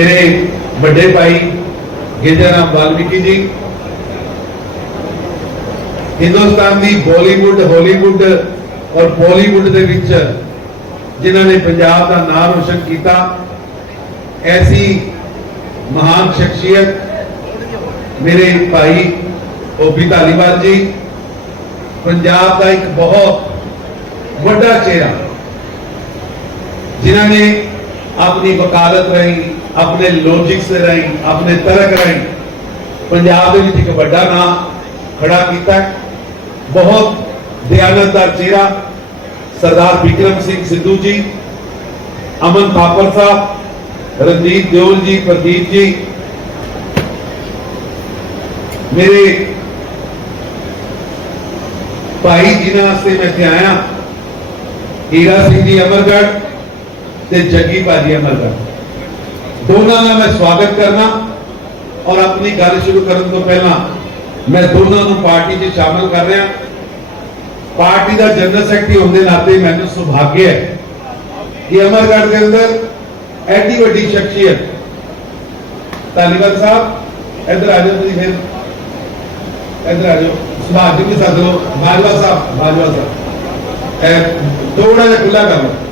ਮੇਰੇ ਵੱਡੇ ਭਾਈ ਗਿਆਨ ਵਾਲਮੀਕੀ ਜੀ। ਹਿੰਦੁਸਤਾਨ ਦੀ ਬਾਲੀਵੁੱਡ, ਹਾਲੀਵੁੱਡ ਔਰ ਬਾਲੀਵੁੱਡ ਦੇ ਵਿੱਚ ਜਿਨ੍ਹਾਂ ਨੇ ਪੰਜਾਬ ਦਾ ਨਾਮ ਰੋਸ਼ਨ ਕੀਤਾ, ਐਸੀ ਮਹਾਨ ਸ਼ਖਸੀਅਤ ਮੇਰੇ ਭਾਈ ਓਪੀ ਧਾਲੀਵਾਲ ਜੀ। ਪੰਜਾਬ ਦਾ ਇੱਕ ਬਹੁਤ ਵੱਡਾ ਚਿਹਰਾ ਜਿਨ੍ਹਾਂ ਨੇ ਆਪਣੀ ਵਕਾਲਤ ਰਹੀ ਆਪਣੇ ਲੌਜਿਕਸ ਰਹੀ ਆਪਣੇ ਤਰਕ ਰਹੀ ਪੰਜਾਬ ਦੇ ਵਿੱਚ ਇੱਕ ਵੱਡਾ ਨਾਮ ਖੜਾ ਕੀਤਾ ਹੈ। ਬਹੁਤ ਦਿਆਨਤਦਾਰ ਚਿਹਰਾ ਸਰਦਾਰ ਵਿਕਰਮ ਸਿੰਘ ਸਿੱਧੂ ਜੀ ਅਮਨ ਥਾਪਰ ਸਾਹਿਬ ਰਣਜੀਤ ਦਿਓਲ ਜੀ ਪ੍ਰਦੀਪ ਜੀ ਮੇਰੇ ਭਾਈ ਜਿਨ੍ਹਾਂ ਵਾਸਤੇ ਮੈਂ ਇੱਥੇ ਆਇਆ ਹੀਰਾ ਸਿੰਘ ਜੀ ਅਮਰਗੜ ਤੇ ਜੱਗੀ ਭਾਜੀ ਅਮਰਗੜ ਦੋਨਾਂ ਦਾ ਮੈਂ ਸਵਾਗਤ ਕਰਨਾ ਔਰ ਆਪਣੀ ਗੱਲ ਸ਼ੁਰੂ ਕਰਨ ਤੋਂ ਪਹਿਲਾਂ ਮੈਂ ਦੋਨਾਂ ਨੂੰ ਪਾਰਟੀ 'ਚ ਸ਼ਾਮਲ ਕਰ ਰਿਹਾ ਪਾਰਟੀ ਦਾ ਜਨਰਲ ਸੈਕਟਰੀ ਹੋਣ ਦੇ ਨਾਤੇ ਮੈਨੂੰ ਸੁਭਾਗਿਆ ਹੈ ਕਿ ਅਮਰਗੜ੍ਹ ਦੇ ਅੰਦਰ ਐਡੀ ਵੱਡੀ ਸ਼ਖਸੀਅਤ ਤਾਲੀਬਾਨ ਸਾਹਿਬ ਇੱਧਰ ਆ ਜਾਓ ਤੁਸੀਂ ਫਿਰ ਇੱਧਰ ਆ ਜਾਓ ਸਮਾਜ ਜੀ ਸੱਦ ਲਓ ਬਾਜਵਾ ਸਾਹਿਬ ਬਾਜਵਾ ਸਾਹਿਬ ਇਹ ਥੋੜਾ ਜਿਹਾ ਖੁੱਲਾ ਕਰ ਲਓ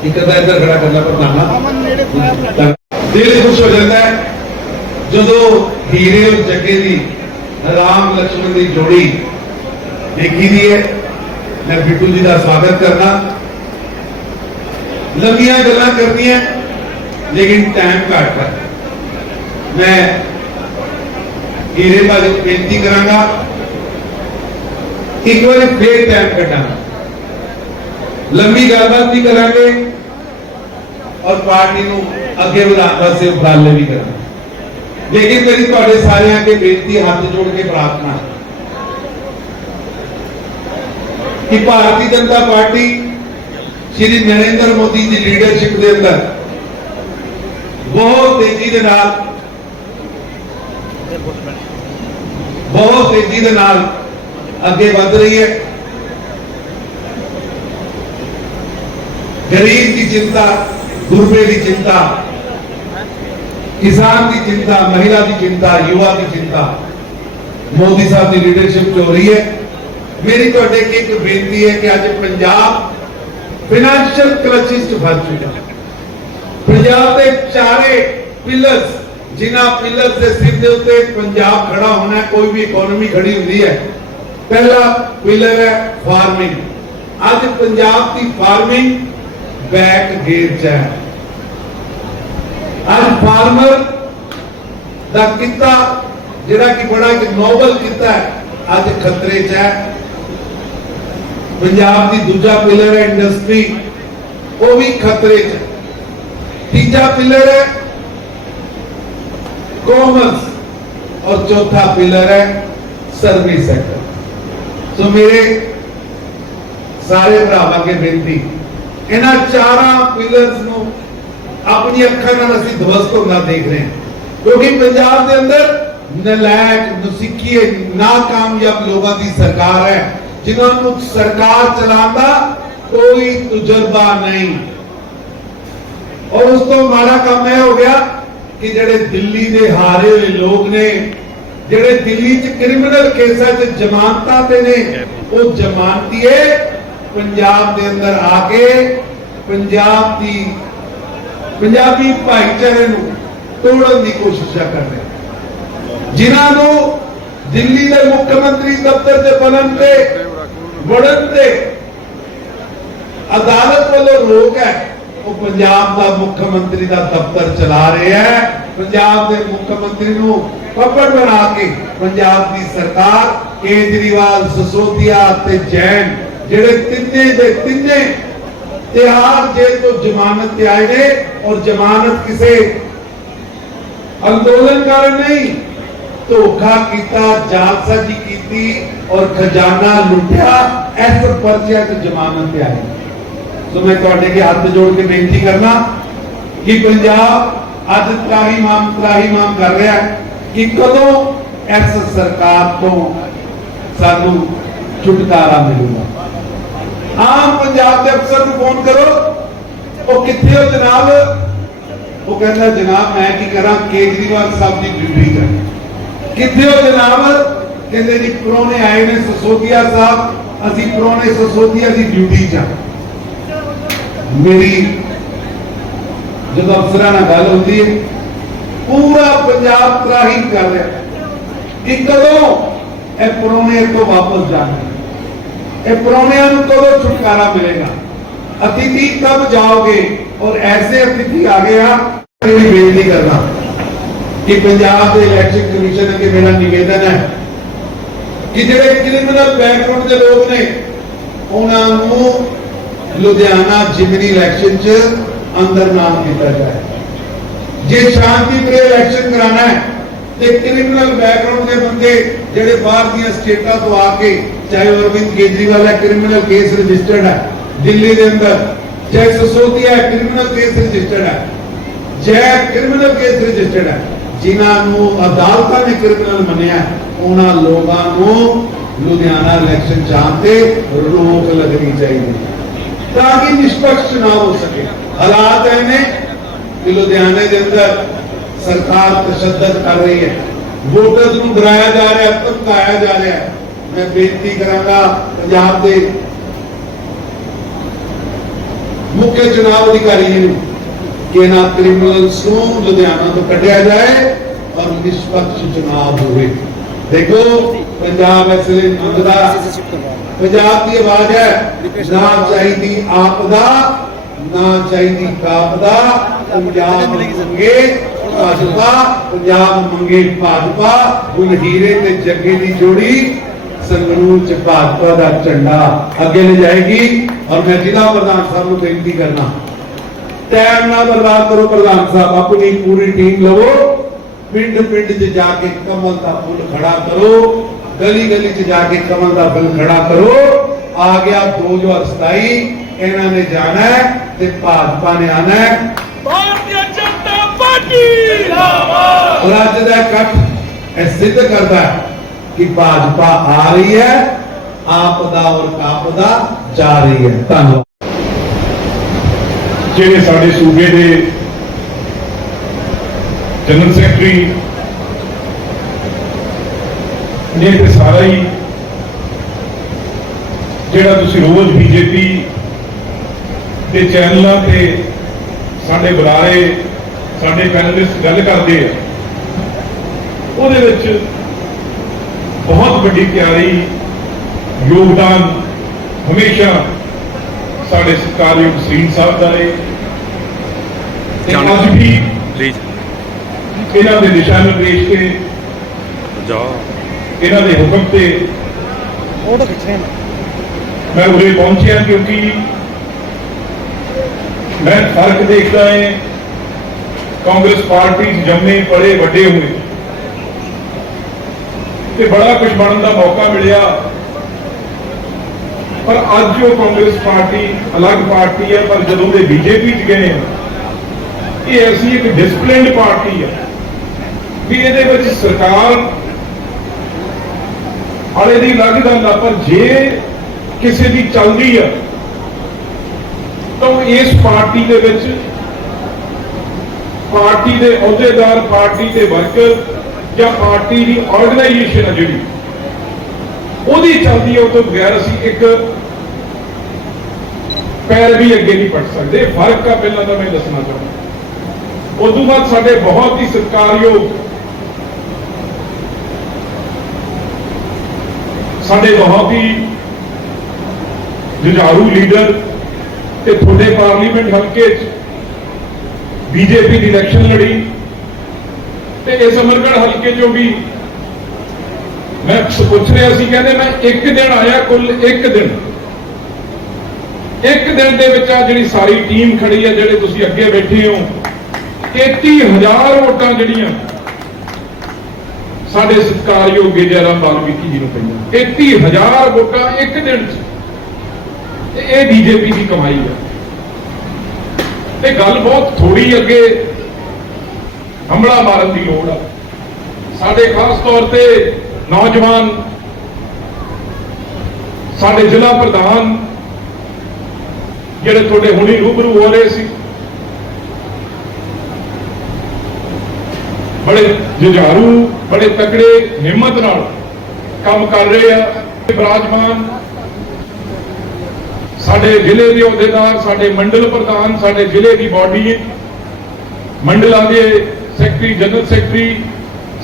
एक अदा इधर खड़ा करना पड़ता है देश खुश हो है ਜਦੋਂ ਹੀਰੇ ਔਰ ਜੱਗੇ ਦੀ, ਰਾਮ ਲక్ష్మణ ਦੀ ਜੋੜੀ ਦੇਖੀ ਦੀ ਹੈ, ਮੈਂ ਬਿੱਟੂ ਜੀ ਦਾ ਸਵਾਗਤ ਕਰਨਾ ਲੰਮੀਆਂ ਗੱਲਾਂ ਕਰਨੀਆਂ, ਲੇਕਿਨ ਟਾਈਮ ਘੱਟ ਮੈਂ ਹੀਰੇ ਭਾਜੀ ਬੇਨਤੀ ਕਰਾਂਗਾ, ਇੱਕ ਵਾਰੀ ਫੇਰ ਟਾਈਮ ਕੱਢਾਂਗਾ। ਲੰਮੀ ਗੱਲਬਾਤ ਨਹੀਂ ਕਰਾਂਗੇ। ਔਰ ਪਾਰਟੀ ਨੂੰ ਅੱਗੇ ਵਧਾਉਣ ਵਾਸਤੇ ਉਪਰਾਲੇ ਵੀ ਕਰਾਂ ਲੇਕਿਨ ਮੇਰੀ ਤੁਹਾਡੇ ਸਾਰਿਆਂ ਅੱਗੇ ਬੇਨਤੀ ਹੱਥ ਜੋੜ ਕੇ ਪ੍ਰਾਰਥਨਾ ਕਿ ਭਾਰਤੀ ਜਨਤਾ ਪਾਰਟੀ ਸ਼੍ਰੀ ਨਰਿੰਦਰ ਮੋਦੀ ਦੀ ਲੀਡਰਸ਼ਿਪ ਦੇ ਅੰਦਰ ਬਹੁਤ ਤੇਜ਼ੀ ਦੇ ਨਾਲ ਬਹੁਤ ਤੇਜ਼ੀ ਦੇ ਨਾਲ ਅੱਗੇ ਵਧ ਰਹੀ ਹੈ। ਗਰੀਬ ਦੀ ਚਿੰਤਾ ਗੁਰਬੇ ਦੀ ਚਿੰਤਾ ਕਿਸਾਨ ਦੀ ਚਿੰਤਾ ਮਹਿਲਾ ਦੀ ਚਿੰਤਾ ਯੁਵਾ ਦੀ ਚਿੰਤਾ ਮੋਦੀ ਸਾਹਿਬ ਦੀ ਲੀਡਰਸ਼ਿਪ 'ਚ ਹੋ ਰਹੀ ਹੈ ਮੇਰੀ ਤੁਹਾਡੇ ਅੱਗੇ ਇੱਕ ਬੇਨਤੀ ਹੈ ਕਿ ਅੱਜ ਪੰਜਾਬ ਫਾਈਨੈਂਸ਼ੀਅਲ ਕ੍ਰਾਈਸਿਸ 'ਚ ਫਸ ਚੁੱਕਾ ਹੈ ਪੰਜਾਬ ਦੇ ਚਾਰੇ ਪਿਲਰਸ ਜਿਨ੍ਹਾਂ ਪਿਲਰਸ ਦੇ ਸਿਰ ਦੇ ਉੱਤੇ ਪੰਜਾਬ ਖੜਾ ਹੋਣਾ ਹੈ, ਕੋਈ ਵੀ ਇਕਨੋਮੀ ਖੜੀ ਹੁੰਦੀ ਹੈ ਪਹਿਲਾ ਪਿਲਰ ਹੈ ਫਾਰਮਿੰਗ ਅੱਜ ਪੰਜਾਬ ਦੀ ਫਾਰਮਿੰਗ ਬੈਕ ਗੇਅਰ 'ਚ ਹੈ ਅੱਜ ਫਾਰਮਰ ਦਾ ਕਿੱਤਾ ਜਿਹੜਾ ਕਿ ਬੜਾ ਇੱਕ ਨੋਬਲ ਕਿੱਤਾ ਹੈ ਅੱਜ ਖਤਰੇ 'ਚ ਹੈ ਪੰਜਾਬ ਦੀ ਦੂਜਾ ਪਿਲਰ ਹੈ ਇੰਡਸਟਰੀ ਉਹ ਵੀ ਖਤਰੇ 'ਚ ਹੈ ਤੀਜਾ ਪਿਲਰ ਹੈ ਕਾਮਰਸ ਔਰ ਚੌਥਾ ਪਿਲਰ ਹੈ ਸਰਵਿਸ ਸੈਕਟਰ ਸੋ ਇਹਨਾਂ ਚਾਰਾਂ ਪਿਲਰਸ ਨੂੰ ਆਪਣੀ ਅੱਖਾਂ ਨਾਲ ਅਸੀਂ ਧਵਸਤ ਹੁੰਦਾ ਦੇਖ ਰਹੇ ਹਾਂ। ਕਿਉਂਕਿ ਪੰਜਾਬ ਦੇ ਅੰਦਰ ਨਲਾਇਕ, ਨੁਸਿੱਕੀ, ਨਾਕਾਮਯਾਬ ਲੋਕਾਂ ਦੀ ਸਰਕਾਰ ਹੈ, ਜਿਨ੍ਹਾਂ ਨੂੰ ਸਰਕਾਰ ਚਲਾਉਣ ਦਾ ਕੋਈ ਤਜਰਬਾ ਨਹੀਂ। ਔਰ ਉਸ ਤੋਂ ਮਾੜਾ ਕੰਮ ਇਹ ਹੋ ਗਿਆ ਕਿ ਜਿਹੜੇ ਦਿੱਲੀ ਦੇ ਹਾਰੇ ਹੋਏ ਲੋਕ ਨੇ, ਜਿਹੜੇ ਦਿੱਲੀ 'ਚ ਕ੍ਰਿਮੀਨਲ ਕੇਸਾਂ 'ਚ ਜ਼ਮਾਨਤਾਂ ਤੇ ਨੇ, ਉਹ ਜ਼ਮਾਨਤੀਏ ਪੰਜਾਬ ਦੇ ਅੰਦਰ ਆ ਕੇ ਪੰਜਾਬ ਦੀ, ਪੰਜਾਬੀ ਭਾਈਚਾਰੇ ਨੂੰ ਤੋੜਨ ਦੀ ਕੋਸ਼ਿਸ਼ ਕਰ ਰਹੇ ਜਿਨ੍ਹਾਂ ਨੂੰ ਦਿੱਲੀ ਦੇ ਮੁੱਖ ਮੰਤਰੀ ਦਫ਼ਤਰ 'ਚ ਬਣਨ ਤੇ, ਵੜਨ ਤੇ ਅਦਾਲਤ ਵੱਲੋਂ ਰੋਕ ਹੈ, ਉਹ ਪੰਜਾਬ ਦਾ ਮੁੱਖ ਮੰਤਰੀ ਦਾ ਦਫ਼ਤਰ ਚਲਾ ਰਿਹਾ ਹੈ। ਪੰਜਾਬ ਦੇ ਮੁੱਖ ਮੰਤਰੀ ਨੂੰ ਪੱਪੜ ਬਣਾ ਕੇ ਪੰਜਾਬ ਦੀ ਸਰਕਾਰ, ਕੇਜਰੀਵਾਲ, ਸਸੋਦੀਆ ਤੇ ਜੈਨ ਜਿਹੜੇ ਤਿੰਨੇ ਦੇ ਤਿੰਨੇ ਤਿਹਾਰ ਜੇਲ੍ਹ ਤੋਂ ਜ਼ਮਾਨਤ ਤੇ ਆਏ ਨੇ ਔਰ ਜ਼ਮਾਨਤ ਕਿਸੇ ਅੰਦੋਲਨ ਕਾਰਨ ਨਹੀਂ, ਧੋਖਾ ਕੀਤਾ, ਜਾਲਸਾਜੀ ਕੀਤੀ ਔਰ ਖਜ਼ਾਨਾ ਲੁੱਟਿਆ, ਇਸ ਪਰਚਿਆਂ ਤੇ ਜ਼ਮਾਨਤ ਤੇ ਆਏ ਸੋ ਮੈਂ ਤੁਹਾਡੇ ਅੱਗੇ ਹੱਥ ਜੋੜ ਕੇ ਬੇਨਤੀ ਕਰਨਾ ਕਿ ਪੰਜਾਬ ਅੱਜ ਤਰਾਹੀ ਮਾਮ ਤਰਾਹੀ ਮਾਮ ਕਰ ਰਿਹਾ ਹੈ ਕਿ ਕਦੋਂ ਇਸ ਸਰਕਾਰ ਤੋਂ ਸਾਨੂੰ ਛੁਟਕਾਰਾ ਮਿਲੂਗਾ। ਆਮ ਪੰਜਾਬ ਦੇ ਅਫਸਰ ਨੂੰ ਫੋਨ ਕਰੋ। ਉਹ ਕਿੱਥੇ ਹੋ ਜਨਾਬ? ਉਹ ਕਹਿੰਦਾ, ਜਨਾਬ, ਮੈਂ ਕੀ ਕਰਾਂ? ਕੇਜਰੀਵਾਲ ਸਾਹਿਬ ਦੀ ਡਿਊਟੀ ਚ ਕਿੱਥੇ ਹੋ ਜਨਾਬ? ਕਹਿੰਦੇ ਜੀ ਪ੍ਰਾਹੁਣੇ ਆਏ ਨੇ ਸਸੋਦੀਆ ਸਾਹਿਬ, ਅਸੀਂ ਪ੍ਰਾਹੁਣੇ ਸਸੋਦੀਆ ਦੀ ਡਿਊਟੀ ਚ ਮੇਰੀ ਜਦੋਂ ਅਫਸਰਾਂ ਨਾਲ ਗੱਲ ਹੁੰਦੀ ਹੈ, ਪੂਰਾ ਪੰਜਾਬ ਤਰਾਹੀ ਕਰ ਰਿਹਾ। ਕਿ ਕਦੋਂ ਇਹ ਪ੍ਰਾਹੁਣੇ ਤੋਂ ਵਾਪਸ ਜਾਣਾ ਇਹ ਪ੍ਰਾਹੁਣਿਆਂ ਨੂੰ ਕਦੋਂ ਛੁਟਕਾਰਾ ਮਿਲੇਗਾ? ਅਤਿਥੀ ਕਬ ਜਾਓਗੇ? ਔਰ ਐਸੇ ਅਤਿਥੀ ਆ ਗਏ ਆ ਮੇਰੀ ਬੇਨਤੀ ਕਰਦਾ ਕਿ ਪੰਜਾਬ ਦੇ ਇਲੈਕਸ਼ਨ ਕਮਿਸ਼ਨ ਅੱਗੇ ਮੇਰਾ ਨਿਵੇਦਨ ਹੈ ਕਿ ਜਿਹੜੇ ਕ੍ਰਿਮੀਨਲ ਬੈਕਗ੍ਰਾਉਂਡ ਦੇ ਲੋਕ ਨੇ, ਉਹਨਾਂ ਨੂੰ ਲੁਧਿਆਣਾ ਜਿਮਨੀ ਇਲੈਕਸ਼ਨ 'ਚ ਅੰਦਰ ਨਾ ਕੀਤਾ ਜਾਏ। ਜੇ ਸ਼ਾਂਤੀ ਪ੍ਰਿय ਇਲੈਕਸ਼ਨ ਕਰਾਣਾ ਹੈ, ਤੇ ਕ੍ਰਿਮੀਨਲ ਬੈਕਗ੍ਰਾਉਂਡ ਦੇ ਬੰਦੇ ਜਿਹੜੇ ਬਾਹਰ ਦੀਆਂ ਸਟੇਟਾਂ ਤੋਂ ਆ ਕੇ ਚਾਹੇ ਅਰਵਿੰਦ ਕੇਜਰੀਵਾਲ ਹੈ ਕ੍ਰਿਮੀਨਲ ਕੇਸ ਰਜਿਸਟਰਡ ਹੈ, ਦਿੱਲੀ ਦੇ ਅੰਦਰ। ਚਾਹੇ ਸਸੋਦੀਆ ਕ੍ਰਿਮੀਨਲ ਕੇਸ ਰਜਿਸਟਰਡ ਹੈ। ਜੈ ਕ੍ਰਿਮੀਨਲ ਕੇਸ ਰਜਿਸਟਰਡ ਹੈ। ਜਿਨ੍ਹਾਂ ਨੂੰ ਅਦਾਲਤਾਂ ਨੇ ਕ੍ਰਿਮੀਨਲ ਮੰਨਿਆ ਉਹਨਾਂ ਲੋਕਾਂ ਨੂੰ ਲੁਧਿਆਣਾ ਇਲੈਕਸ਼ਨ ਜਾਣ ਤੇ ਰੋਕ ਲੱਗਣੀ ਚਾਹੀਦੀ ਤਾਂ ਕਿ ਨਿਸ਼ਪਕਸ਼ ਚੁਣਾਵ ਹੋ ਸਕੇ। ਹਾਲਾਤ ਐ ਨੇ ਕਿ ਲੁਧਿਆਣੇ ਦੇ ਅੰਦਰ ਸਰਕਾਰ ਤਸ਼ੱਦਦ ਕਰ ਰਹੀ ਹੈ। ਵੋਟਰਸ ਨੂੰ ਡਰਾਇਆ ਜਾ ਰਿਹਾ ਹੈ ਧਮਕਾਇਆ ਜਾ ਰਿਹਾ ਹੈ। ਮੈਂ ਬੇਨਤੀ ਕਰਾਂਗਾ ਪੰਜਾਬ ਦੇ ਮੁੱਖ ਚੁਣਾਵ ਅਧਿਕਾਰੀ ਜੀ ਨੂੰ ਕਿ ਇਹਨਾਂ ਕ੍ਰਿਮੀਨਲਸ ਨੂੰ ਲੁਧਿਆਣਾ ਤੋਂ ਕੱਢਿਆ ਜਾਏ ਔਰ ਨਿਸ਼ਪਕਸ਼ ਚੁਣਾਵ ਹੋਵੇ। ਦੇਖੋ, ਪੰਜਾਬ ਇਸ ਲਈ ਮੰਗਦਾ ਪੰਜਾਬ ਦੀ ਆਵਾਜ਼ ਹੈ, ਨਾ ਚਾਹੀਦੀ ਆਪਦਾ ਨਾ ਚਾਹੀਦੀ ਕਾਪਦਾ ਪੰਜਾਬ ਮੰਗੇ ਭਾਜਪਾ, ਪੰਜਾਬ ਮੰਗੇ ਭਾਜਪਾ ਹੁਣ ਹੀਰੇ ਤੇ ਜੱਗੇ ਦੀ ਜੋੜੀ ਸੰਗਰੂਰ ਚ ਭਾਜਪਾ ਦਾ ਝੰਡਾ ਅੱਗੇ ਲੈ ਜਾਏਗੀ ਔਰ ਮੈਂ ਜ਼ਿਲ੍ਹਾ ਪ੍ਰਧਾਨ ਸਾਹਿਬ ਨੂੰ ਬੇਨਤੀ ਕਰਨਾ ਟਾਈਮ ਨਾ ਬਰਬਾਦ ਕਰੋ ਪ੍ਰਧਾਨ ਸਾਹਿਬ ਆਪਣੀ ਪੂਰੀ ਟੀਮ ਲਵੋ। ਪਿੰਡ ਪਿੰਡ 'ਚ ਜਾ ਕੇ ਕਮਲ ਦਾ ਫੁੱਲ ਖੜਾ ਕਰੋ। ਗਲੀ ਗਲੀ 'ਚ ਜਾ ਕੇ ਕਮਲ ਦਾ ਫੁੱਲ ਖੜਾ ਕਰੋ। ਆ ਗਿਆ 2027 ਇਹਨਾਂ ਨੇ ਜਾਣਾ ਤੇ ਭਾਜਪਾ ਨੇ ਆਣਾ ਭਾਰਤੀ ਜਨਤਾ ਪਾਰਟੀ ਜਿੰਦਾਬਾਦ! ਔਰ ਅੱਜ ਦਾ ਇਕੱਠ ਇਹ ਸਿੱਧ ਕਰਦਾ ਹੈ। ਕਿ ਭਾਜਪਾ ਆ ਰਹੀ ਹੈ ਆਪਦਾ ਔਰ ਕਾਪਦਾ ਜਾ ਰਹੀ ਹੈ। ਧੰਨਵਾਦ। ਜਿਹੜੇ ਸਾਡੇ ਸੂਬੇ ਦੇ ਜਨਰਲ ਸੈਕਟਰੀ ਨੇ ਤੇ ਸਾਰਾ ਹੀ, ਜਿਹੜਾ ਤੁਸੀਂ ਰੋਜ਼ ਬੀਜੇਪੀ ਦੇ ਚੈਨਲਾਂ ਤੇ ਸਾਡੇ ਬੁਲਾਰੇ, ਸਾਡੇ ਪੈਨਲਿਸਟ ਗੱਲ ਕਰਦੇ ਆ, ਉਹਦੇ ਵਿੱਚ ਬਹੁਤ ਵੱਡੀ ਤਿਆਰੀ ਯੋਗਦਾਨ ਹਮੇਸ਼ਾ ਸਾਡੇ ਸਤਿਕਾਰਯੋਗ ਸੀਨ ਸਾਹਿਬ ਦਾ ਹੈ ਤੇ ਅੱਜ ਵੀ ਪਲੀਜ਼। ਇਹਨਾਂ ਦੇ ਦਿਸ਼ਾ ਨਿਰਦੇਸ਼ ਤੇ ਜਾਓ। ਇਹਨਾਂ ਦੇ ਹੁਕਮ ਤੇ ਫੋਟੋ ਖਿੱਚਣੇ ਮੈਂ ਉਰੇ ਪਹੁੰਚਿਆ ਕਿਉਂਕਿ ਮੈਂ ਫ਼ਰਕ ਦੇਖਦਾ ਹੈ ਕਾਂਗਰਸ ਪਾਰਟੀ ਜੰਮੇ ਪੜੇ ਵੱਡੇ ਹੋਏ। ਤੇ ਬੜਾ ਕੁਝ ਬਣਨ ਦਾ ਮੌਕਾ ਮਿਲਿਆ। ਪਰ ਅੱਜ ਉਹ ਕਾਂਗਰਸ ਪਾਰਟੀ ਅਲੱਗ ਪਾਰਟੀ ਹੈ, ਪਰ ਜਦੋਂ ਦੇ ਬੀਜੇਪੀ 'ਚ ਗਏ ਆ, ਇਹ ਐਸੀ ਇੱਕ ਡਿਸਪਲਿਨਡ ਪਾਰਟੀ ਹੈ ਵੀ ਇਹਦੇ ਵਿੱਚ ਸਰਕਾਰ ਵਾਲੇ ਦੀ ਅਲੱਗ ਗੱਲ ਆ, ਪਰ ਜੇ ਕਿਸੇ ਦੀ ਚੱਲਦੀ ਆ, ਤਾਂ ਉਹ ਇਸ ਪਾਰਟੀ ਦੇ ਵਿੱਚ ਪਾਰਟੀ ਦੇ ਅਹੁਦੇਦਾਰ, ਪਾਰਟੀ ਦੇ ਵਰਕਰ ਜਾਂ ਪਾਰਟੀ ਦੀ ਆਰਗੇਨਾਈਜੇਸ਼ਨ ਹੈ ਜਿਹੜੀ, ਉਹਦੀ ਚੱਲਦੀ ਹੈ ਉਹ ਤੋਂ ਬਗੈਰ ਅਸੀਂ ਇੱਕ ਪੈਰ ਵੀ ਅੱਗੇ ਨਹੀਂ ਪੜ ਸਕਦੇ। ਫ਼ਰਕ ਆ ਪਹਿਲਾਂ ਤਾਂ ਮੈਂ ਦੱਸਣਾ ਚਾਹੁੰਦਾ। ਉਸ ਤੋਂ ਬਾਅਦ ਸਾਡੇ ਬਹੁਤ ਹੀ ਸਤਿਕਾਰਯੋਗ ਸਾਡੇ ਬਹੁਤ ਹੀ ਜੁਝਾਰੂ ਲੀਡਰ ਤੇ ਤੁਹਾਡੇ ਪਾਰਲੀਮੈਂਟ ਹਲਕੇ 'ਚ ਬੀਜੇਪੀ ਦੀ ਇਲੈਕਸ਼ਨ ਲੜੀ। ਤੇ ਇਸ ਅਮਰਗੜ੍ਹ ਹਲਕੇ 'ਚੋਂ ਵੀ ਮੈਂ ਪੁੱਛ ਰਿਹਾ ਸੀ, ਕਹਿੰਦੇ ਮੈਂ ਇੱਕ ਦਿਨ ਆਇਆ ਕੁੱਲ ਇੱਕ ਦਿਨ। ਇੱਕ ਦਿਨ ਦੇ ਵਿੱਚ ਆ ਜਿਹੜੀ ਸਾਰੀ ਟੀਮ ਖੜੀ ਹੈ ਜਿਹੜੇ ਤੁਸੀਂ ਅੱਗੇ ਬੈਠੇ ਹੋ 33000 ਵੋਟਾਂ ਜਿਹੜੀਆਂ ਸਾਡੇ ਸਤਿਕਾਰਯੋਗ ਜੈਰਾਮ ਬਾਲਮੀਕੀ ਜੀ ਨੂੰ ਪਈਆਂ। 31000 ਵੋਟਾਂ ਇੱਕ ਦਿਨ 'ਚ। ਇਹ ਬੀਜੇਪੀ ਦੀ ਕਮਾਈ ਹੈ ਤੇ ਗੱਲ ਬਹੁਤ ਥੋੜੀ ਅੱਗੇ ਹਮਲਾ ਮਾਰਨ ਦੀ ਲੋੜ ਆ। ਸਾਡੇ ਖਾਸ ਤੌਰ ਤੇ ਨੌਜਵਾਨ, ਸਾਡੇ ਜ਼ਿਲ੍ਹਾ ਪ੍ਰਧਾਨ, ਜਿਹੜੇ ਤੁਹਾਡੇ ਹੁਣੀ ਰੂਬਰੂ ਹੋ ਰਹੇ ਸੀ, ਬੜੇ ਜੁਝਾਰੂ, ਬੜੇ ਤਕੜੇ, ਹਿੰਮਤ ਨਾਲ ਕੰਮ ਕਰ ਰਹੇ ਆ। ਬਰਾਜਮਾਨ ਸਾਡੇ ਜ਼ਿਲ੍ਹੇ ਦੇ ਅਹੁਦੇਦਾਰ, ਸਾਡੇ ਮੰਡਲ ਪ੍ਰਧਾਨ, ਸਾਡੇ ਜ਼ਿਲ੍ਹੇ ਦੀ ਬਾਡੀ, ਮੰਡਲਾਂ ਦੇ ਸੈਕਟਰੀ, ਜਨਰਲ ਸੈਕਟਰੀ,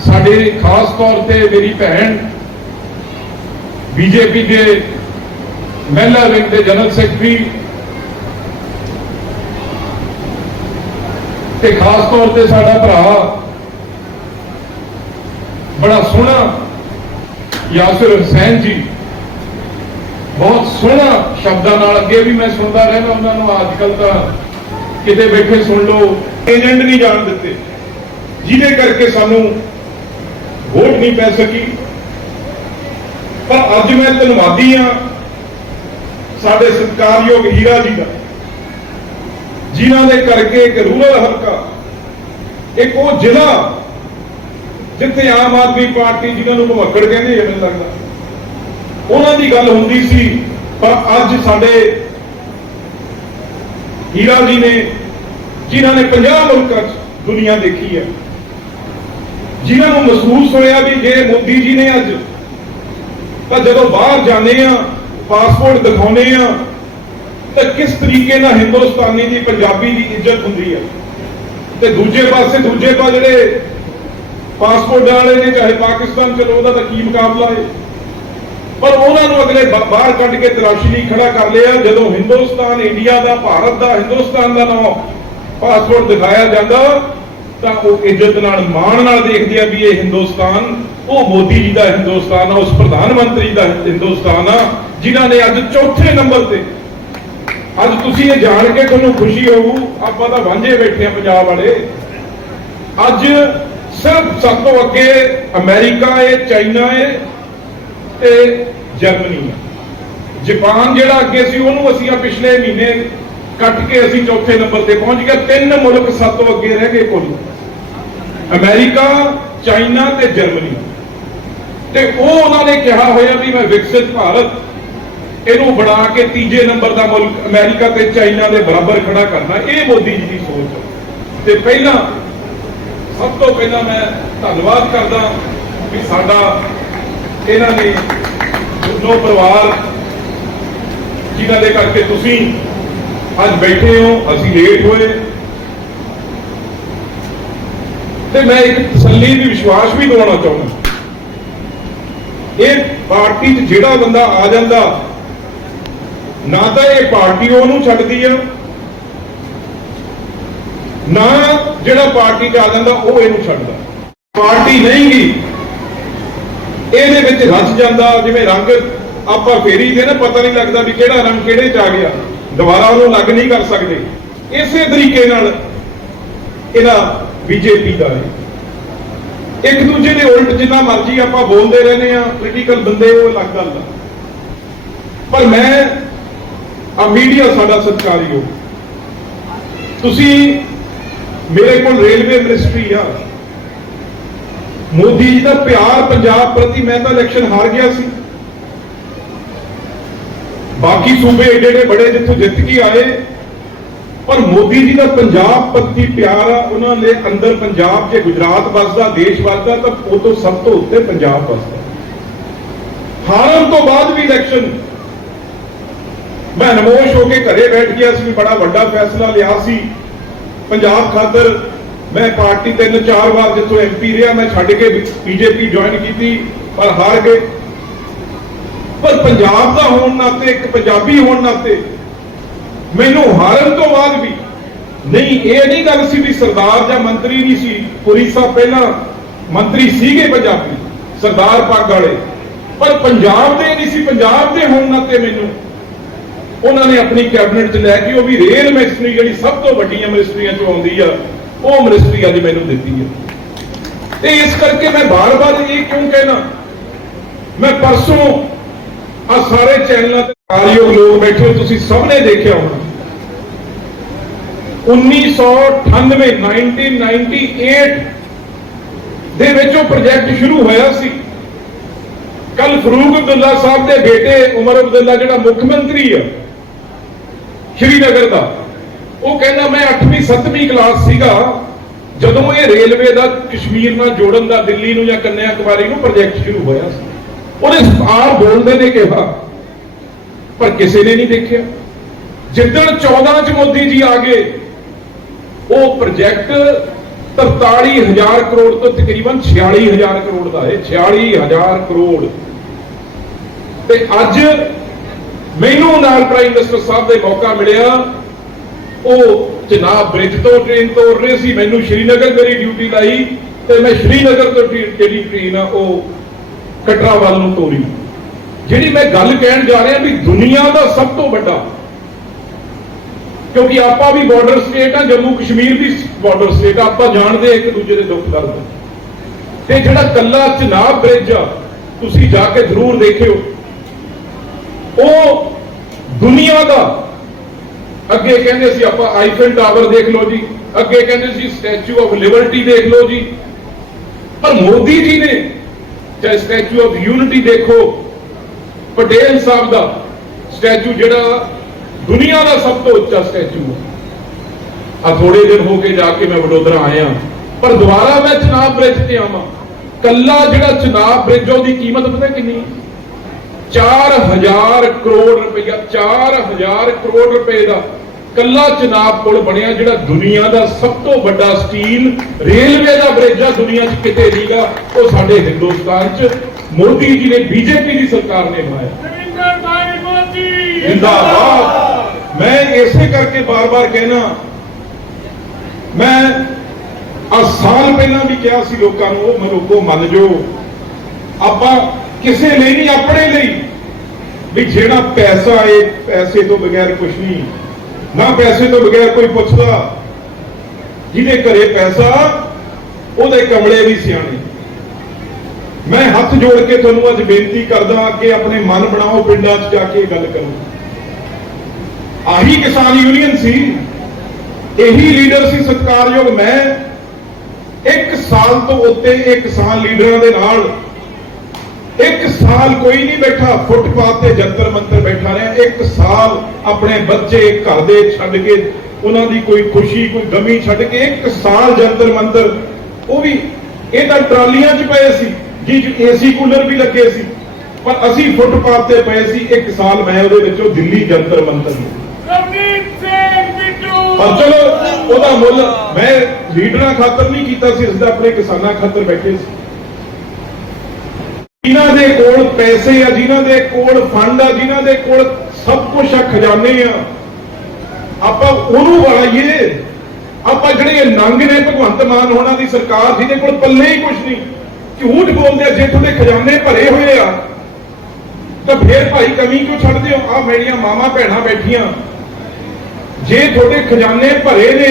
ਸਾਡੇ ਖਾਸ ਤੌਰ ਤੇ ਮੇਰੀ ਭੈਣ, ਬੀਜੇਪੀ ਦੇ ਮਹਿਲਾ ਵਿੰਗ ਦੇ ਜਨਰਲ ਸੈਕਟਰੀ, ਤੇ ਖਾਸ ਤੌਰ ਤੇ ਸਾਡਾ ਭਰਾ, ਬੜਾ ਸੋਹਣਾ ਯਾਸਿਰ ਹੁਸੈਨ ਜੀ। ਬਹੁਤ ਸੋਹਣਾ ਸ਼ਬਦਾਂ ਨਾਲ ਅੱਗੇ ਵੀ ਮੈਂ ਸੁਣਦਾ ਰਹਿੰਦਾ ਉਹਨਾਂ ਨੂੰ ਅੱਜ ਕੱਲ ਤਾਂ ਕਿਤੇ ਬੈਠੇ ਸੁਣ ਲਓ ਏਜੰਟ ਨਹੀਂ ਜਾਣ ਦਿੱਤੇ। ਜਿਹਦੇ ਕਰਕੇ ਸਾਨੂੰ ਵੋਟ ਨਹੀਂ ਪੈ ਸਕੀ। ਪਰ ਅੱਜ ਮੈਂ ਧੰਨਵਾਦੀ ਆ ਸਾਡੇ ਸਤਿਕਾਰਯੋਗ ਹੀਰਾ ਜੀ ਦਾ, ਜਿਨ੍ਹਾਂ ਦੇ ਕਰਕੇ ਇੱਕ ਰੂਰਲ ਹਲਕਾ, ਇੱਕ ਉਹ ਜ਼ਿਲ੍ਹਾ ਜਿੱਥੇ ਆਮ ਆਦਮੀ ਪਾਰਟੀ ਜਿਨ੍ਹਾਂ ਨੂੰ ਭਮੱਕੜ ਕਹਿੰਦੇ ਆ ਮੈਨੂੰ ਲੱਗਦਾ, ਉਹਨਾਂ ਦੀ ਗੱਲ ਹੁੰਦੀ ਸੀ, ਪਰ ਅੱਜ ਸਾਡੇ ਹੀਰਾ ਜੀ ਨੇ, ਜਿਨ੍ਹਾਂ ਨੇ 50 ਮੁਲਕਾਂ 'ਚ ਦੁਨੀਆ ਦੇਖੀ ਹੈ ਜਿਨ੍ਹਾਂ ਨੂੰ ਮਹਿਸੂਸ ਹੋਇਆ ਵੀ ਜੇ ਮੋਦੀ ਜੀ ਨੇ ਅੱਜ ਤਾਂ ਜਦੋਂ ਬਾਹਰ ਜਾਂਦੇ ਆ, ਪਾਸਪੋਰਟ ਦਿਖਾਉਨੇ ਆ, ਤਾਂ ਕਿਸ ਤਰੀਕੇ ਨਾਲ ਹਿੰਦੁਸਤਾਨੀ ਦੀ ਪੰਜਾਬੀ ਦੀ ਇੱਜ਼ਤ ਹੁੰਦੀ ਹੈ ਤੇ ਦੂਜੇ ਪਾਸੇ ਦੂਜੇ ਪਾ ਜਿਹੜੇ ਪਾਸਪੋਰਟ ਵਾਲੇ ਨੇ, ਚਾਹੇ ਪਾਕਿਸਤਾਨ ਚਲੋ ਉਹਦਾ ਤਾਂ ਕੀ ਮੁਕਾਬਲਾ ਹੈ ਪਰ ਉਹਨਾਂ ਨੂੰ ਅਗਲੇ ਬਾਹਰ ਕੱਢ ਕੇ ਤਲਾਸ਼ੀ ਲਈ ਖੜਾ ਕਰ ਲਿਆ, ਜਦੋਂ ਹਿੰਦੁਸਤਾਨ, ਇੰਡੀਆ ਦਾ, ਭਾਰਤ ਦਾ, ਹਿੰਦੁਸਤਾਨ ਦਾ ਨਾਮ ਪਾਸਪੋਰਟ ਦਿਖਾਇਆ ਜਾਂਦਾ ਤਾਂ ਉਹ ਇੱਜ਼ਤ ਨਾਲ, ਮਾਣ ਨਾਲ ਦੇਖਦੇ ਆ ਵੀ ਇਹ ਹਿੰਦੁਸਤਾਨ, ਉਹ ਮੋਦੀ ਜੀ ਦਾ ਹਿੰਦੁਸਤਾਨ ਆ, ਉਸ ਪ੍ਰਧਾਨ ਮੰਤਰੀ ਦਾ ਹਿੰਦੁਸਤਾਨ ਆ, ਜਿਨ੍ਹਾਂ ਨੇ ਅੱਜ ਚੌਥੇ ਨੰਬਰ ਤੇ, ਅੱਜ ਤੁਸੀਂ ਇਹ ਜਾਣ ਕੇ ਤੁਹਾਨੂੰ ਖੁਸ਼ੀ ਹੋਊ, ਆਪਾਂ ਤਾਂ ਵਾਂਝੇ ਬੈਠੇ ਆ ਪੰਜਾਬ ਵਾਲੇ। ਅੱਜ ਸਿਰਫ ਸਭ ਤੋਂ ਅੱਗੇ ਅਮਰੀਕਾ ਹੈ ਚਾਈਨਾ ਹੈ ਤੇ ਜਰਮਨੀ ਹੈ ਜਾਪਾਨ ਜਿਹੜਾ ਅੱਗੇ ਸੀ, ਉਹਨੂੰ ਅਸੀਂ ਆ ਪਿਛਲੇ ਮਹੀਨੇ ਕੱਟ ਕੇ ਅਸੀਂ ਚੌਥੇ ਨੰਬਰ ਤੇ ਪਹੁੰਚ ਗਏ। ਤਿੰਨ ਮੁਲਕ ਸਭ ਤੋਂ ਅੱਗੇ ਰਹਿ ਗਏ ਕੁੱਲ। ਅਮਰੀਕਾ, ਚਾਈਨਾ ਤੇ ਜਰਮਨੀ। ਤੇ ਉਹ ਉਹਨਾਂ ਨੇ ਕਿਹਾ ਹੋਇਆ ਵੀ ਮੈਂ ਵਿਕਸਿਤ ਭਾਰਤ, ਇਹਨੂੰ ਬਣਾ ਕੇ ਤੀਜੇ ਨੰਬਰ ਦਾ ਮੁਲਕ ਅਮਰੀਕਾ ਤੇ ਚਾਈਨਾ ਦੇ ਬਰਾਬਰ ਖੜਾ ਕਰਨਾ, ਇਹ ਮੋਦੀ ਜੀ ਦੀ ਸੋਚ ਤੇ ਪਹਿਲਾਂ, ਸਭ ਤੋਂ ਪਹਿਲਾਂ ਮੈਂ ਧੰਨਵਾਦ ਕਰਦਾ ਵੀ ਸਾਡਾ ਇਹਨਾਂ ਨੇ, ਦੋ ਪਰਿਵਾਰ ਜਿਨ੍ਹਾਂ ਦੇ ਕਰਕੇ ਤੁਸੀਂ ਅੱਜ ਬੈਠੇ ਹੋ, ਅਸੀਂ ਲੇਟ ਹੋਏ। ਤੇ ਮੈਂ ਇੱਕ ਤਸੱਲੀ ਵੀ ਵਿਸ਼ਵਾਸ ਵੀ ਦਿਵਾਉਣਾ ਚਾਹੁੰਦਾ। ਇਹ ਪਾਰਟੀ 'ਚ ਜਿਹੜਾ ਬੰਦਾ ਆ ਜਾਂਦਾ, ਨਾ ਤਾਂ ਇਹ ਪਾਰਟੀ ਉਹਨੂੰ ਛੱਡਦੀ ਆ, ਨਾ ਜਿਹੜਾ ਪਾਰਟੀ 'ਚ ਆ ਜਾਂਦਾ, ਉਹ ਇਹਨੂੰ ਛੱਡਦਾ। ਪਾਰਟੀ ਨਹੀਂ ਗਈ ਇਹਦੇ ਵਿੱਚ ਰਚ ਜਾਂਦਾ, ਜਿਵੇਂ ਰੰਗ ਆਪਾਂ ਫੇਰੀ ਦੇ ਨਾ, ਪਤਾ ਨਹੀਂ ਲੱਗਦਾ ਵੀ ਕਿਹੜਾ ਰੰਗ ਕਿਹੜੇ 'ਚ ਆ ਗਿਆ। ਦੁਬਾਰਾ ਉਹਨੂੰ ਲੱਗ ਨਹੀਂ ਕਰ ਸਕਦੇ। ਇਸੇ ਤਰੀਕੇ ਨਾਲ ਇਹਦਾ ਬੀਜੇਪੀ ਦਾ ਹੈ। ਇੱਕ ਦੂਜੇ ਦੇ ਉਲਟ ਜਿੰਨਾ ਮਰਜ਼ੀ ਆਪਾਂ ਬੋਲਦੇ ਰਹਿੰਦੇ ਆ ਪੋਲੀਟੀਕਲ ਬੰਦੇ ਉਹ ਅਲੱਗ ਗੱਲ ਆ। ਪਰ ਮੈਂ, ਆ ਮੀਡੀਆ ਸਾਡਾ ਸਤਿਕਾਰਯੋਗ। ਤੁਸੀਂ ਮੇਰੇ ਕੋਲ ਰੇਲਵੇ ਮਿਨਿਸਟਰੀ ਆ। ਮੋਦੀ ਜੀ ਦਾ ਪਿਆਰ ਪੰਜਾਬ ਪ੍ਰਤੀ ਮੈਂ ਤਾਂ ਇਲੈਕਸ਼ਨ ਹਾਰ ਗਿਆ ਸੀ। ਬਾਕੀ ਸੂਬੇ ਏਡੇ ਏਡੇ ਬੜੇ ਜਿੱਥੋਂ ਜਿੱਤ ਕੇ ਆਏ। ਪਰ ਮੋਦੀ ਜੀ ਦਾ ਪੰਜਾਬ ਪ੍ਰਤੀ ਪਿਆਰ ਆ, ਉਹਨਾਂ ਦੇ ਅੰਦਰ ਪੰਜਾਬ ਜੇ ਗੁਜਰਾਤ ਵਸਦਾ, ਦੇਸ਼ ਵਸਦਾ, ਤਾਂ ਉਹ ਤੋਂ ਸਭ ਤੋਂ ਉੱਤੇ ਪੰਜਾਬ ਵਸਦਾ। ਹਾਰਨ ਤੋਂ ਬਾਅਦ ਵੀ ਇਲੈਕਸ਼ਨ ਮੈਂ ਨਮੋਸ਼ ਹੋ ਕੇ ਘਰੇ ਬੈਠ ਗਿਆ ਸੀ, ਬੜਾ ਵੱਡਾ ਫੈਸਲਾ ਲਿਆ ਸੀ। ਪੰਜਾਬ ਖਾਤਰ ਮੈਂ ਪਾਰਟੀ ਤਿੰਨ ਚਾਰ ਵਾਰ ਜਿੱਥੋਂ ਐਮਪੀ ਰਿਹਾ, ਮੈਂ ਛੱਡ ਕੇ ਬੀਜੇਪੀ ਜੁਆਇਨ ਕੀਤੀ, ਪਰ ਹਾਰ ਗਏ। ਪਰ ਪੰਜਾਬ ਦਾ ਹੋਣ ਨਾਤੇ, ਇੱਕ ਪੰਜਾਬੀ ਹੋਣ ਨਾਤੇ, ਮੈਨੂੰ ਹਾਰਨ ਤੋਂ ਬਾਅਦ ਵੀ ਨਹੀਂ, ਇਹ ਨਹੀਂ ਗੱਲ ਸੀ ਵੀ ਸਰਦਾਰ ਜਾਂ ਮੰਤਰੀ ਨਹੀਂ ਸੀ। ਪੁਰੀ ਸਾਹਿਬ ਪਹਿਲਾਂ ਮੰਤਰੀ ਸੀਗੇ ਪੰਜਾਬੀ, ਸਰਦਾਰ ਪੱਗ ਵਾਲੇ। ਪਰ ਪੰਜਾਬ ਦੇ ਨਹੀਂ ਸੀ, ਪੰਜਾਬ ਦੇ ਹੋਣ ਨਾਤੇ ਮੈਨੂੰ ਉਹਨਾਂ ਨੇ ਆਪਣੀ ਕੈਬਨਿਟ 'ਚ ਲੈ ਕੇ ਉਹ ਵੀ ਰੇਲ ਮਿਨਿਸਟਰੀ ਜਿਹੜੀ ਸਭ ਤੋਂ ਵੱਡੀਆਂ ਮਿਨਿਸਟਰੀਆਂ 'ਚੋਂ ਆਉਂਦੀ ਆ, ਉਹ ਮਿਨਿਸਟਰੀ ਅੱਜ ਮੈਨੂੰ ਦਿੱਤੀ ਹੈ ਤੇ ਇਸ ਕਰਕੇ ਮੈਂ ਬਾਰ-ਬਾਰ ਇਹ ਕਿਉਂ ਕਹਿਣਾ, ਮੈਂ ਪਰਸੋਂ ਆ ਸਾਰੇ ਚੈਨਲਾਂ ਤੇ ਕਾਰਯੋਗ ਲੋਕ ਬੈਠੇ ਹੋ ਤੁਸੀਂ ਸਭ ਨੇ ਦੇਖਿਆ ਹੋਣਾ। 1998 1998 ਦੇ ਵਿੱਚ ਉਹ ਪ੍ਰੋਜੈਕਟ ਸ਼ੁਰੂ ਹੋਇਆ ਸੀ। ਕੱਲ ਫਰੂਕ ਅਬਦੁੱਲਾ ਸਾਹਿਬ ਦੇ ਬੇਟੇ ਉਮਰ ਅਬਦੁੱਲਾ, ਜਿਹੜਾ ਮੁੱਖ ਮੰਤਰੀ ਆ, ਸ਼੍ਰੀਨਗਰ ਦਾ, ਉਹ ਕਹਿੰਦਾ, ਮੈਂ 8ਵੀਂ 7ਵੀਂ ਕਲਾਸ ਸੀਗਾ, ਜਦੋਂ ਇਹ ਰੇਲਵੇ ਦਾ ਕਸ਼ਮੀਰ ਨਾਲ ਜੋੜਨ ਦਾ ਦਿੱਲੀ ਨੂੰ ਜਾਂ ਕੰਨਿਆ ਕੁਮਾਰੀ ਨੂੰ ਪ੍ਰੋਜੈਕਟ ਸ਼ੁਰੂ ਹੋਇਆ ਸੀ। ਉਹਦੇ ਸਟਾਰ ਬੋਲਦੇ ਨੇ ਕਿਹਾ, ਪਰ ਕਿਸੇ ਨੇ ਨਹੀਂ ਦੇਖਿਆ। ਜਿੱਦਣ 14 ਚ ਮੋਦੀ ਜੀ ਆ ਗਏ, ਉਹ ਪ੍ਰੋਜੈਕਟ 43000 ਕਰੋੜ ਤੋਂ ਤਕਰੀਬਨ 46000 ਕਰੋੜ ਦਾ ਹੈ 46000 ਕਰੋੜ। ਤੇ ਅੱਜ ਮੈਨੂੰ ਨਾਲ ਪ੍ਰਾਈਮ ਮਿਨਿਸਟਰ ਸਾਹਿਬ ਦੇ ਮੌਕਾ ਮਿਲਿਆ। ਉਹ ਜਨਾਬ ਬ੍ਰਿਜ ਤੋਂ ਟ੍ਰੇਨ ਤੋਂ ਰਹੇ ਸੀ, ਮੈਨੂੰ ਸ਼੍ਰੀਨਗਰ ਮੇਰੀ ਡਿਊਟੀ ਲਾਈ, ਤੇ ਮੈਂ ਸ਼੍ਰੀਨਗਰ ਤੋਂ ਜਿਹੜੀ ਟ੍ਰੇਨ ਆ, ਉਹ ਕਟਰਾ ਵੱਲ ਨੂੰ ਤੋਰੀ ਜਿਹੜੀ ਮੈਂ ਗੱਲ ਕਹਿਣ ਜਾ ਰਿਹਾ ਵੀ ਦੁਨੀਆ ਦਾ ਸਭ ਤੋਂ ਵੱਡਾ, ਕਿਉਂਕਿ ਆਪਾਂ ਵੀ ਬਾਰਡਰ ਸਟੇਟ ਆ, ਜੰਮੂ ਕਸ਼ਮੀਰ ਵੀ ਬਾਰਡਰ ਸਟੇਟ ਆ, ਆਪਾਂ ਜਾਣਦੇ ਇੱਕ ਦੂਜੇ ਦੇ ਦੁੱਖ ਦਰਦ। ਤੇ ਜਿਹੜਾ ਕੱਲਾ ਚਨਾਬ ਬ੍ਰਿਜ ਆ, ਤੁਸੀਂ ਜਾ ਕੇ ਜ਼ਰੂਰ ਦੇਖਿਓ, ਉਹ ਦੁਨੀਆ ਦਾ, ਅੱਗੇ ਕਹਿੰਦੇ ਸੀ ਆਪਾਂ ਆਈਫਲ ਟਾਵਰ ਦੇਖ ਲਓ ਜੀ, ਅੱਗੇ ਕਹਿੰਦੇ ਸੀ ਸਟੈਚੂ ਆਫ ਲਿਬਰਟੀ ਦੇਖ ਲਓ ਜੀ। ਪਰ ਮੋਦੀ ਜੀ ਨੇ ਚਾਹੇ ਸਟੈਚੂ ਆਫ ਯੂਨਿਟੀ ਦੇਖੋ, ਪਟੇਲ ਸਾਹਿਬ ਦਾ ਸਟੈਚੂ ਜਿਹੜਾ ਦੁਨੀਆ ਦਾ ਸਭ ਤੋਂ ਉੱਚਾ ਸਟੈਚੂ ਹੈ ਆ ਥੋੜੇ ਦਿਨ ਹੋ ਕੇ ਜਾ ਕੇ ਮੈਂ ਵਡੋਦਰਾ ਆਇਆ। ਪਰ ਦੁਬਾਰਾ ਮੈਂ ਚਨਾਬ ਬ੍ਰਿਜ ਤੇ ਆਵਾਂ। ਕੱਲਾ ਜਿਹੜਾ ਚਨਾਬ ਬ੍ਰਿਜ ਉਹਦੀ ਕੀਮਤ ਪਤਾ ਕਿੰਨੀ? ਹੈ 4000 ਕਰੋੜ ਰੁਪਇਆ 4000 ਕਰੋੜ ਰੁਪਏ ਦਾ ਕੱਲਾ ਚਨਾਬ ਪੁਲ ਬਣਿਆ ਜਿਹੜਾ ਦੁਨੀਆ ਦਾ ਸਭ ਤੋਂ ਵੱਡਾ ਸਟੀਲ ਰੇਲਵੇ ਦਾ ਬ੍ਰਿਜ ਆ ਦੁਨੀਆ 'ਚ ਕਿਤੇ ਨਹੀਂਗਾ ਉਹ ਸਾਡੇ ਹਿੰਦੁਸਤਾਨ 'ਚ। ਮੋਦੀ ਜੀ ਨੇ ਬੀਜੇਪੀ ਦੀ ਸਰਕਾਰ ਨੇ ਬਣਾਇਆ। ਨਰਿੰਦਰ ਭਾਈ ਮੋਦੀ! ਜਿੰਦਾਬਾਦ! ਮੈਂ ਇਸੇ ਕਰਕੇ ਬਾਰ-ਬਾਰ ਕਹਿਣਾ ਮੈਂ ਆ ਸਾਲ ਪਹਿਲਾਂ ਵੀ ਕਿਹਾ ਸੀ ਲੋਕਾਂ ਨੂੰ ਉਹ ਮਨੁੱਖੋ ਮੰਨ ਜੋ ਆਪਾਂ ਕਿਸੇ ਲਈ ਨਹੀਂ ਆਪਣੇ ਲਈ। ਵੀ ਜਿਹੜਾ ਪੈਸਾ ਏ ਪੈਸੇ ਤੋਂ ਬਗੈਰ ਕੁਝ ਨਹੀਂ। ਨਾ ਪੈਸੇ ਤੋਂ ਬਗੈਰ ਕੋਈ ਪੁੱਛਦਾ। ਜਿਹਦੇ ਘਰੇ ਪੈਸਾ, ਉਹਦੇ ਕਮਲੇ ਵੀ ਸਿਆਣੇ। ਮੈਂ ਹੱਥ ਜੋੜ ਕੇ ਤੁਹਾਨੂੰ ਅੱਜ ਬੇਨਤੀ ਕਰਦਾ ਕਿ ਆਪਣੇ ਮਨ ਬਣਾਓ, ਪਿੰਡਾਂ 'ਚ ਜਾ ਕੇ ਗੱਲ ਕਰੋ। ਆਹੀ ਕਿਸਾਨ ਯੂਨੀਅਨ ਸੀ। ਇਹੀ ਲੀਡਰ ਸੀ, ਸਤਿਕਾਰਯੋਗ ਮੈਂ। ਇੱਕ ਸਾਲ ਤੋਂ ਉੱਤੇ ਇਹ ਕਿਸਾਨ ਲੀਡਰਾਂ ਦੇ ਨਾਲ ਇੱਕ ਸਾਲ ਕੋਈ ਨਹੀਂ ਬੈਠਾ ਫੁੱਟਪਾਥ ਤੇ ਜੰਤਰ ਮੰਤਰ ਬੈਠਾ ਰਿਹਾ। ਇੱਕ ਸਾਲ ਆਪਣੇ ਬੱਚੇ ਘਰ ਦੇ ਛੱਡ ਕੇ ਉਹਨਾਂ ਦੀ ਕੋਈ ਖੁਸ਼ੀ ਕੋਈ ਗਮੀ ਛੱਡ ਕੇ ਇੱਕ ਸਾਲ ਜੰਤਰ ਮੰਤਰ। ਉਹ ਵੀ ਇਹ ਤਾਂ ਟਰਾਲੀਆਂ 'ਚ ਪਏ ਸੀ ਜੀ ਏਸੀ ਕੂਲਰ ਵੀ ਲੱਗੇ ਸੀ। ਪਰ ਅਸੀਂ ਫੁੱਟਪਾਥ ਤੇ ਪਏ ਸੀ ਇੱਕ ਸਾਲ ਮੈਂ ਉਹਦੇ ਵਿੱਚੋਂ ਦਿੱਲੀ ਜੰਤਰ ਮੰਤਰ ਸਿੰਘ ਬਿੱਟੂ! ਪਰ ਚਲੋ ਉਹਦਾ ਮੁੱਲ ਮੈਂ ਲੀਡਰਾਂ ਖਾਤਰ ਨਹੀਂ ਕੀਤਾ ਸੀ ਅਸੀਂ ਆਪਣੇ ਕਿਸਾਨਾਂ ਖਾਤਰ ਬੈਠੇ ਸੀ। ਜਿਨ੍ਹਾਂ ਦੇ ਕੋਲ ਪੈਸੇ ਆ, ਜਿਨ੍ਹਾਂ ਦੇ ਕੋਲ ਫੰਡ ਆ, ਜਿਨ੍ਹਾਂ ਦੇ ਕੋਲ ਸਭ ਕੁਝ ਆ, ਖਜ਼ਾਨੇ ਆ। ਆਪਾਂ ਉਹਨੂੰ ਵਾਈਏ ਆਪਾਂ ਜਿਹੜੇ ਨੰਗ ਨੇ ਭਗਵੰਤ ਮਾਨ ਹੋਣਾ ਦੀ ਸਰਕਾਰ, ਜਿਹਦੇ ਕੋਲ ਪੱਲੇ ਹੀ ਕੁਝ ਨਹੀਂ। ਝੂਠ ਬੋਲਦੇ ਆ ਜੇ ਤੁਹਾਡੇ ਖਜ਼ਾਨੇ ਭਰੇ ਹੋਏ ਆ, ਤਾਂ ਫੇਰ ਭਾਈ ਕਮੀ ਕਿਉਂ ਛੱਡਦੇ ਹੋ? ਆ ਮੇਰੀਆਂ ਮਾਵਾਂ, ਭੈਣਾਂ ਬੈਠੀਆਂ। ਜੇ ਤੁਹਾਡੇ ਖਜ਼ਾਨੇ ਭਰੇ ਨੇ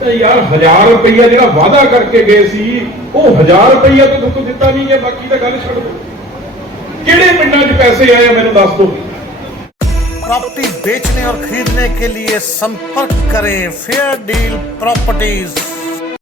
ਤਾਂ ਯਾਰ 1000 ਰੁਪਈਆ ਜਿਹੜਾ ਵਾਅਦਾ ਕਰਕੇ ਗਏ ਸੀ ਉਹ 1000 ਰੁਪਈਆ ਤਾਂ ਤੁਹਾਨੂੰ ਦਿੱਤਾ ਨਹੀਂ ਹੈ ਬਾਕੀ ਤਾਂ ਗੱਲ ਛੱਡ ਦਿਓ ਕਿਹੜੇ ਪਿੰਡਾਂ 'ਚ ਪੈਸੇ ਆਏ ਆ ਮੈਨੂੰ ਦੱਸ ਦਿਓ प्रॉपर्टी बेचने और खरीदने के लिए संपर्क करें फेयर डील प्रॉपर्टीज